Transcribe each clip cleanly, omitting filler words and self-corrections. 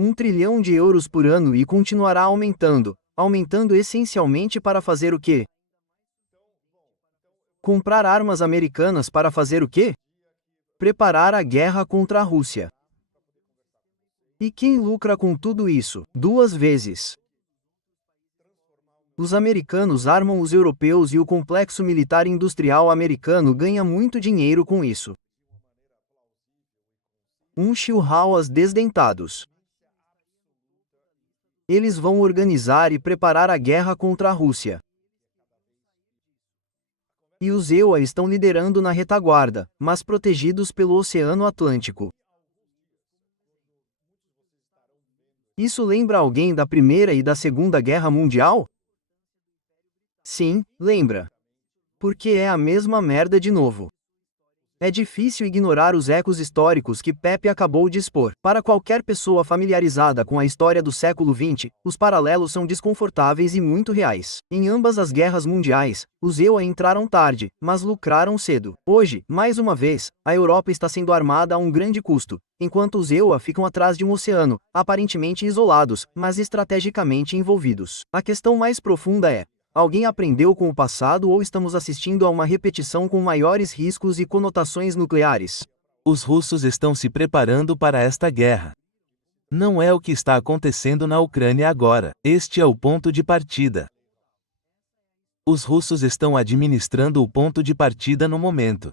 1 trilhão de euros por ano e continuará aumentando, aumentando essencialmente para fazer o quê? Comprar armas americanas para fazer o quê? Preparar a guerra contra a Rússia. E quem lucra com tudo isso? 2 vezes. Os americanos armam os europeus e o complexo militar industrial americano ganha muito dinheiro com isso. Chihuahuas desdentados. Eles vão organizar e preparar a guerra contra a Rússia. E os EUA estão liderando na retaguarda, mas protegidos pelo Oceano Atlântico. Isso lembra alguém da Primeira e da Segunda Guerra Mundial? Sim, lembra. Porque é a mesma merda de novo. É difícil ignorar os ecos históricos que Pepe acabou de expor. Para qualquer pessoa familiarizada com a história do século XX, os paralelos são desconfortáveis e muito reais. Em ambas as guerras mundiais, os EUA entraram tarde, mas lucraram cedo. Hoje, mais uma vez, a Europa está sendo armada a um grande custo, enquanto os EUA ficam atrás de um oceano, aparentemente isolados, mas estrategicamente envolvidos. A questão mais profunda é: alguém aprendeu com o passado ou estamos assistindo a uma repetição com maiores riscos e conotações nucleares? Os russos estão se preparando para esta guerra. Não é o que está acontecendo na Ucrânia agora. Este é o ponto de partida. Os russos estão administrando o ponto de partida no momento.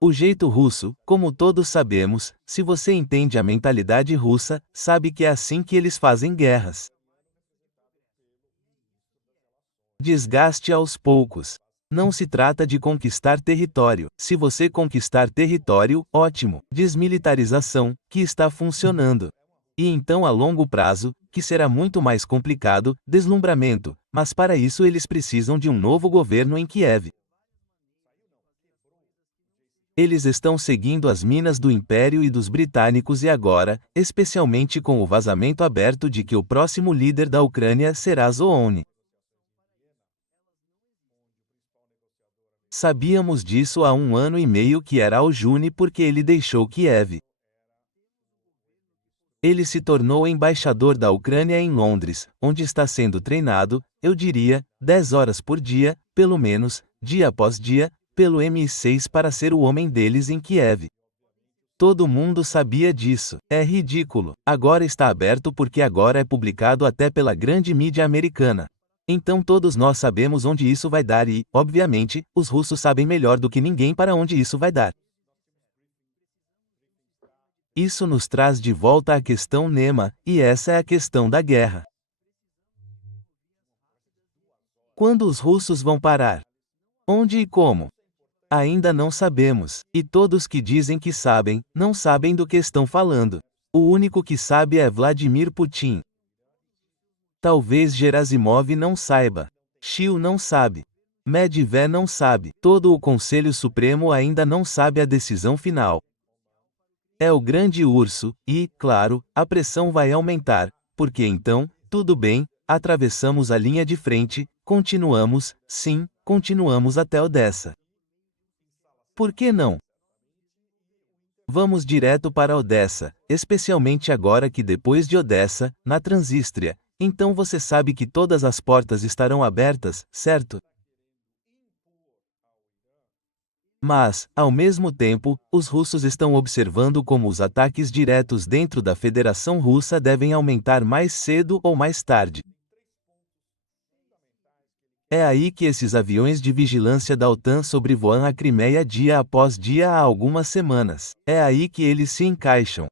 O jeito russo, como todos sabemos, se você entende a mentalidade russa, sabe que é assim que eles fazem guerras. Desgaste aos poucos. Não se trata de conquistar território. Se você conquistar território, ótimo. Desmilitarização, que está funcionando. E então a longo prazo, que será muito mais complicado, deslumbramento, mas para isso eles precisam de um novo governo em Kiev. Eles estão seguindo as minas do Império e dos britânicos e agora, especialmente com o vazamento aberto de que o próximo líder da Ucrânia será Zoone. Sabíamos disso há 1 ano e meio que era o Juni porque ele deixou Kiev. Ele se tornou embaixador da Ucrânia em Londres, onde está sendo treinado, eu diria, 10 horas por dia, pelo menos, dia após dia, pelo MI6 para ser o homem deles em Kiev. Todo mundo sabia disso. É ridículo. Agora está aberto porque agora é publicado até pela grande mídia americana. Então todos nós sabemos onde isso vai dar e, obviamente, os russos sabem melhor do que ninguém para onde isso vai dar. Isso nos traz de volta à questão NEMA, e essa é a questão da guerra. Quando os russos vão parar? Onde e como? Ainda não sabemos, e todos que dizem que sabem, não sabem do que estão falando. O único que sabe é Vladimir Putin. Talvez Gerasimov não saiba. Shil não sabe. Medvedev não sabe. Todo o Conselho Supremo ainda não sabe a decisão final. É o grande urso, e, claro, a pressão vai aumentar, porque então, tudo bem, atravessamos a linha de frente, continuamos, sim, continuamos até Odessa. Por que não? Vamos direto para Odessa, especialmente agora que depois de Odessa, na Transnistria, então você sabe que todas as portas estarão abertas, certo? Mas, ao mesmo tempo, os russos estão observando como os ataques diretos dentro da Federação Russa devem aumentar mais cedo ou mais tarde. É aí que esses aviões de vigilância da OTAN sobrevoam a Crimeia dia após dia há algumas semanas. É aí que eles se encaixam.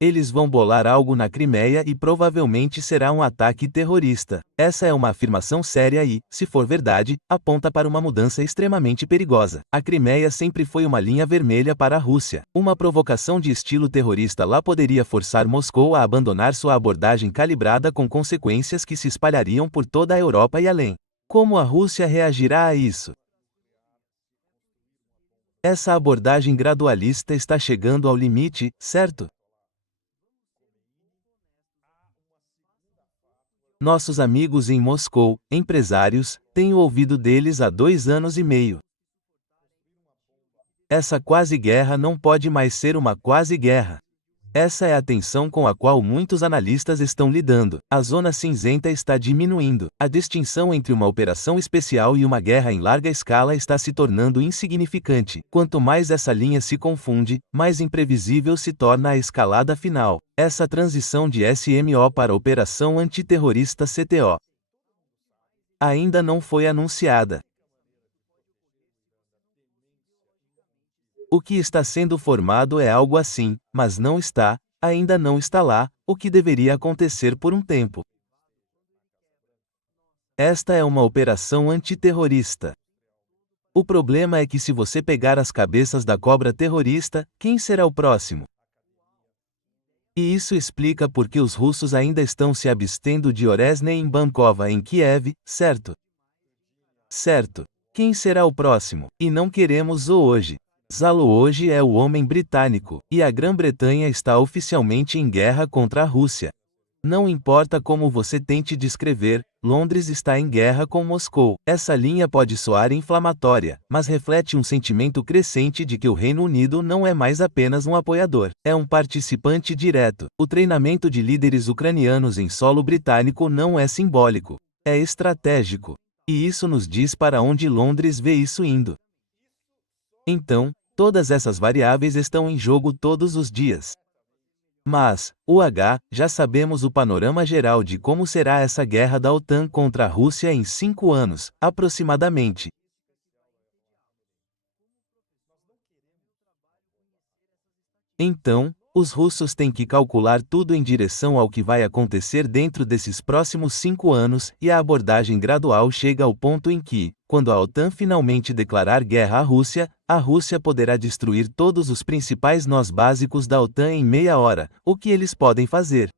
Eles vão bolar algo na Crimeia e provavelmente será um ataque terrorista. Essa é uma afirmação séria e, se for verdade, aponta para uma mudança extremamente perigosa. A Crimeia sempre foi uma linha vermelha para a Rússia. Uma provocação de estilo terrorista lá poderia forçar Moscou a abandonar sua abordagem calibrada com consequências que se espalhariam por toda a Europa e além. Como a Rússia reagirá a isso? Essa abordagem gradualista está chegando ao limite, certo? Nossos amigos em Moscou, empresários, tenho ouvido deles há 2 anos e meio. Essa quase-guerra não pode mais ser uma quase-guerra. Essa é a tensão com a qual muitos analistas estão lidando. A zona cinzenta está diminuindo. A distinção entre uma operação especial e uma guerra em larga escala está se tornando insignificante. Quanto mais essa linha se confunde, mais imprevisível se torna a escalada final. Essa transição de SMO para Operação Antiterrorista CTO ainda não foi anunciada. O que está sendo formado é algo assim, mas não está, ainda não está lá, o que deveria acontecer por um tempo. Esta é uma operação antiterrorista. O problema é que se você pegar as cabeças da cobra terrorista, quem será o próximo? E isso explica por que os russos ainda estão se abstendo de Oresne em Bankova em Kiev, certo? Certo. Quem será o próximo? E não queremos o hoje. Zalo hoje é o homem britânico, e a Grã-Bretanha está oficialmente em guerra contra a Rússia. Não importa como você tente descrever, Londres está em guerra com Moscou. Essa linha pode soar inflamatória, mas reflete um sentimento crescente de que o Reino Unido não é mais apenas um apoiador, é um participante direto. O treinamento de líderes ucranianos em solo britânico não é simbólico, é estratégico. E isso nos diz para onde Londres vê isso indo. Então, todas essas variáveis estão em jogo todos os dias. Mas, já sabemos o panorama geral de como será essa guerra da OTAN contra a Rússia em 5 anos, aproximadamente. Então, os russos têm que calcular tudo em direção ao que vai acontecer dentro desses próximos 5 anos, e a abordagem gradual chega ao ponto em que, quando a OTAN finalmente declarar guerra à Rússia, a Rússia poderá destruir todos os principais nós básicos da OTAN em meia hora. O que eles podem fazer?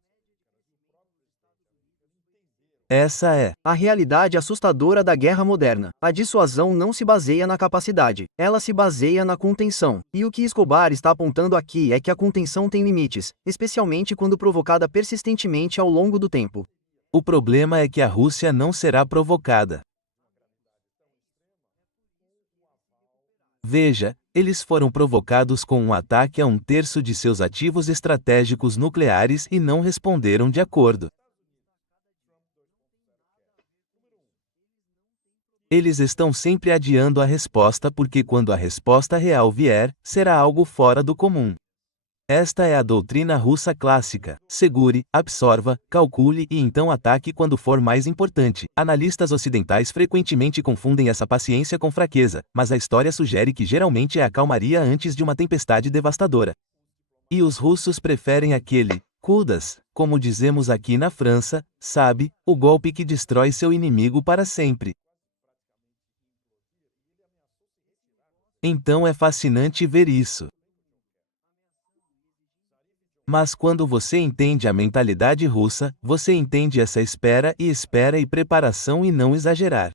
Essa é a realidade assustadora da guerra moderna. A dissuasão não se baseia na capacidade, ela se baseia na contenção. E o que Escobar está apontando aqui é que a contenção tem limites, especialmente quando provocada persistentemente ao longo do tempo. O problema é que a Rússia não será provocada. Veja, eles foram provocados com um ataque a 1/3 de seus ativos estratégicos nucleares e não responderam de acordo. Eles estão sempre adiando a resposta porque quando a resposta real vier, será algo fora do comum. Esta é a doutrina russa clássica: segure, absorva, calcule e então ataque quando for mais importante. Analistas ocidentais frequentemente confundem essa paciência com fraqueza, mas a história sugere que geralmente é a calmaria antes de uma tempestade devastadora. E os russos preferem aquele kudas, como dizemos aqui na França, sabe, o golpe que destrói seu inimigo para sempre. Então é fascinante ver isso. Mas quando você entende a mentalidade russa, você entende essa espera e preparação e não exagerar.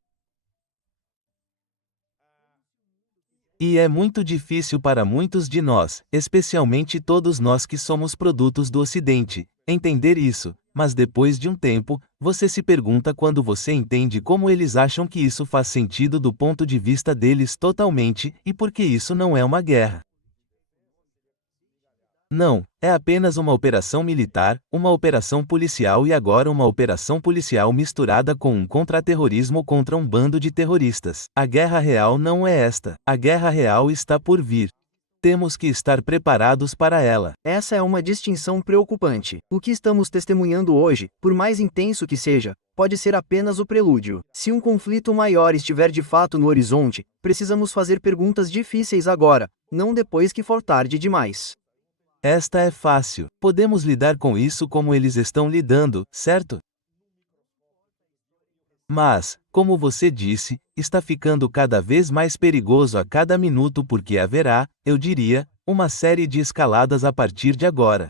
E é muito difícil para muitos de nós, especialmente todos nós que somos produtos do Ocidente, entender isso, mas depois de um tempo, você se pergunta quando você entende como eles acham que isso faz sentido do ponto de vista deles totalmente, e por que isso não é uma guerra. Não, é apenas uma operação militar, uma operação policial e agora uma operação policial misturada com um contra-terrorismo contra um bando de terroristas. A guerra real não é esta. A guerra real está por vir. Temos que estar preparados para ela. Essa é uma distinção preocupante. O que estamos testemunhando hoje, por mais intenso que seja, pode ser apenas o prelúdio. Se um conflito maior estiver de fato no horizonte, precisamos fazer perguntas difíceis agora, não depois que for tarde demais. Esta é fácil. Podemos lidar com isso como eles estão lidando, certo? Mas, como você disse, está ficando cada vez mais perigoso a cada minuto porque haverá, eu diria, uma série de escaladas a partir de agora.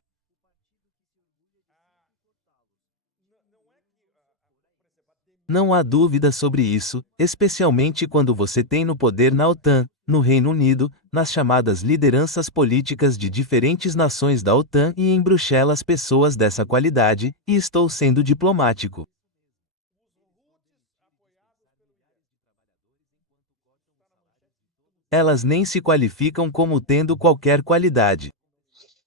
Não há dúvida sobre isso, especialmente quando você tem no poder na OTAN, no Reino Unido, nas chamadas lideranças políticas de diferentes nações da OTAN e em Bruxelas pessoas dessa qualidade, e estou sendo diplomático. Elas nem se qualificam como tendo qualquer qualidade.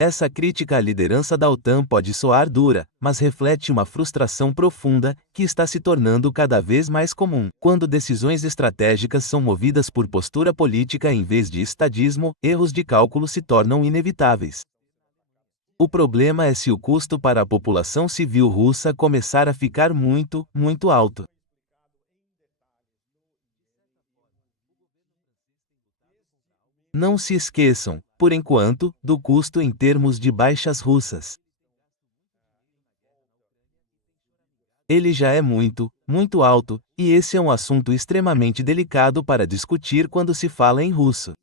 Essa crítica à liderança da OTAN pode soar dura, mas reflete uma frustração profunda, que está se tornando cada vez mais comum. Quando decisões estratégicas são movidas por postura política em vez de estadismo, erros de cálculo se tornam inevitáveis. O problema é se o custo para a população civil russa começar a ficar muito, muito alto. Não se esqueçam, por enquanto, do custo em termos de baixas russas. Ele já é muito, muito alto, e esse é um assunto extremamente delicado para discutir quando se fala em russo.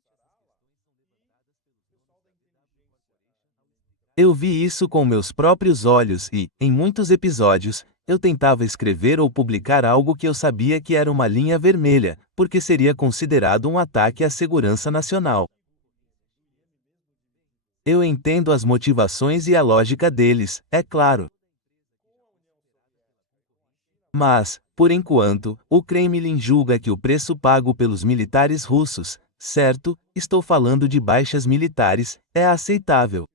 Eu vi isso com meus próprios olhos e, em muitos episódios, eu tentava escrever ou publicar algo que eu sabia que era uma linha vermelha, porque seria considerado um ataque à segurança nacional. Eu entendo as motivações e a lógica deles, é claro. Mas, por enquanto, o Kremlin julga que o preço pago pelos militares russos, certo, estou falando de baixas militares, é aceitável.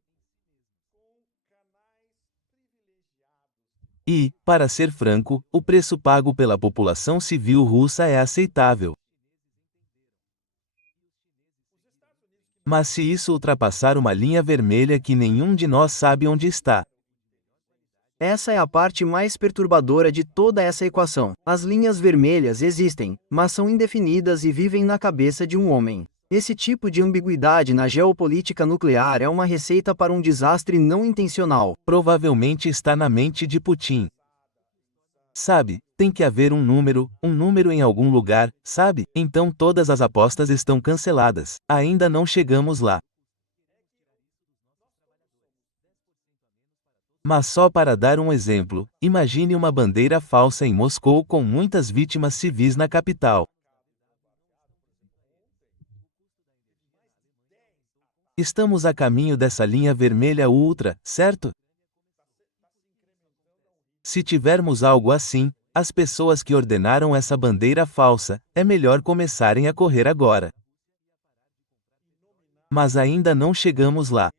E, para ser franco, o preço pago pela população civil russa é aceitável. Mas se isso ultrapassar uma linha vermelha que nenhum de nós sabe onde está. Essa é a parte mais perturbadora de toda essa equação. As linhas vermelhas existem, mas são indefinidas e vivem na cabeça de um homem. Esse tipo de ambiguidade na geopolítica nuclear é uma receita para um desastre não intencional. Provavelmente está na mente de Putin. Sabe, tem que haver um número em algum lugar, sabe? Então todas as apostas estão canceladas. Ainda não chegamos lá. Mas só para dar um exemplo, imagine uma bandeira falsa em Moscou com muitas vítimas civis na capital. Estamos a caminho dessa linha vermelha ultra, certo? Se tivermos algo assim, as pessoas que ordenaram essa bandeira falsa, é melhor começarem a correr agora. Mas ainda não chegamos lá.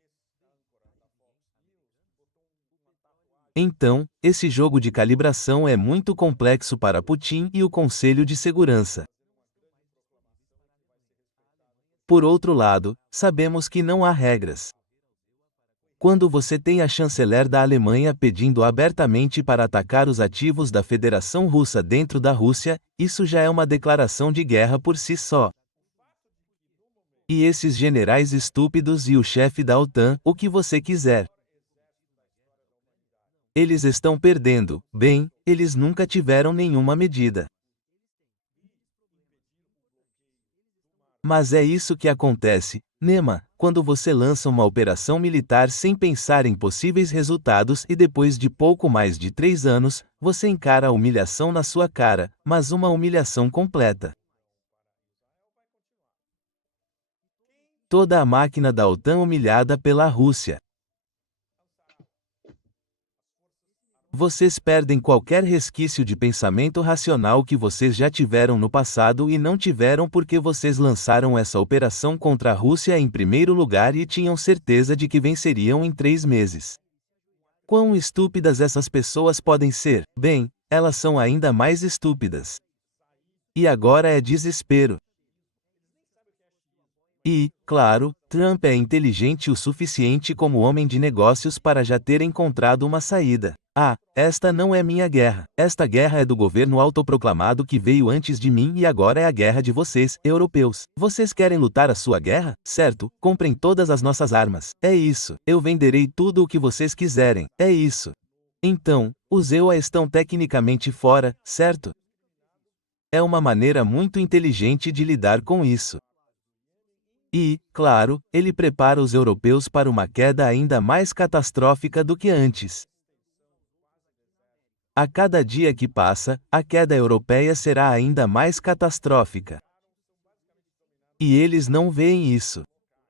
Então, esse jogo de calibração é muito complexo para Putin e o Conselho de Segurança. Por outro lado, sabemos que não há regras. Quando você tem a chanceler da Alemanha pedindo abertamente para atacar os ativos da Federação Russa dentro da Rússia, isso já é uma declaração de guerra por si só. E esses generais estúpidos e o chefe da OTAN, o que você quiser. Eles estão perdendo, bem, eles nunca tiveram nenhuma medida. Mas é isso que acontece, Nema, quando você lança uma operação militar sem pensar em possíveis resultados e depois de pouco mais de 3 anos, você encara a humilhação na sua cara, mas uma humilhação completa. Toda a máquina da OTAN humilhada pela Rússia. Vocês perdem qualquer resquício de pensamento racional que vocês já tiveram no passado e não tiveram porque vocês lançaram essa operação contra a Rússia em primeiro lugar e tinham certeza de que venceriam em 3 meses. Quão estúpidas essas pessoas podem ser? Bem, elas são ainda mais estúpidas. E agora é desespero. E, claro, Trump é inteligente o suficiente como homem de negócios para já ter encontrado uma saída. Ah, esta não é minha guerra. Esta guerra é do governo autoproclamado que veio antes de mim e agora é a guerra de vocês, europeus. Vocês querem lutar a sua guerra? Certo, comprem todas as nossas armas. É isso. Eu venderei tudo o que vocês quiserem. É isso. Então, os EUA estão tecnicamente fora, certo? É uma maneira muito inteligente de lidar com isso. E, claro, ele prepara os europeus para uma queda ainda mais catastrófica do que antes. A cada dia que passa, a queda europeia será ainda mais catastrófica. E eles não veem isso.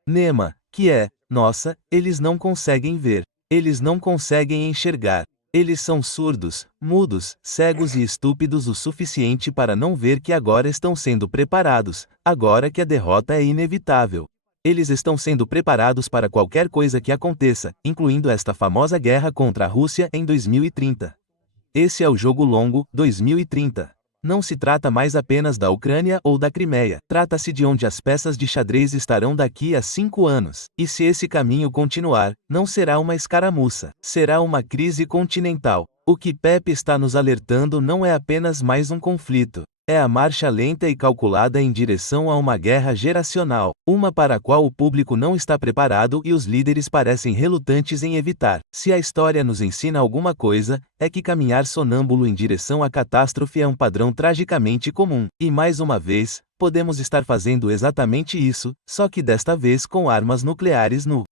Nema, que é, nossa, eles não conseguem ver. Eles não conseguem enxergar. Eles são surdos, mudos, cegos e estúpidos o suficiente para não ver que agora estão sendo preparados, agora que a derrota é inevitável. Eles estão sendo preparados para qualquer coisa que aconteça, incluindo esta famosa guerra contra a Rússia em 2030. Esse é o jogo longo, 2030. Não se trata mais apenas da Ucrânia ou da Crimeia, trata-se de onde as peças de xadrez estarão daqui a 5 anos. E se esse caminho continuar, não será uma escaramuça, será uma crise continental. O que Pepe está nos alertando não é apenas mais um conflito. É a marcha lenta e calculada em direção a uma guerra geracional, uma para a qual o público não está preparado e os líderes parecem relutantes em evitar. Se a história nos ensina alguma coisa, é que caminhar sonâmbulo em direção à catástrofe é um padrão tragicamente comum. E mais uma vez, podemos estar fazendo exatamente isso, só que desta vez com armas nucleares no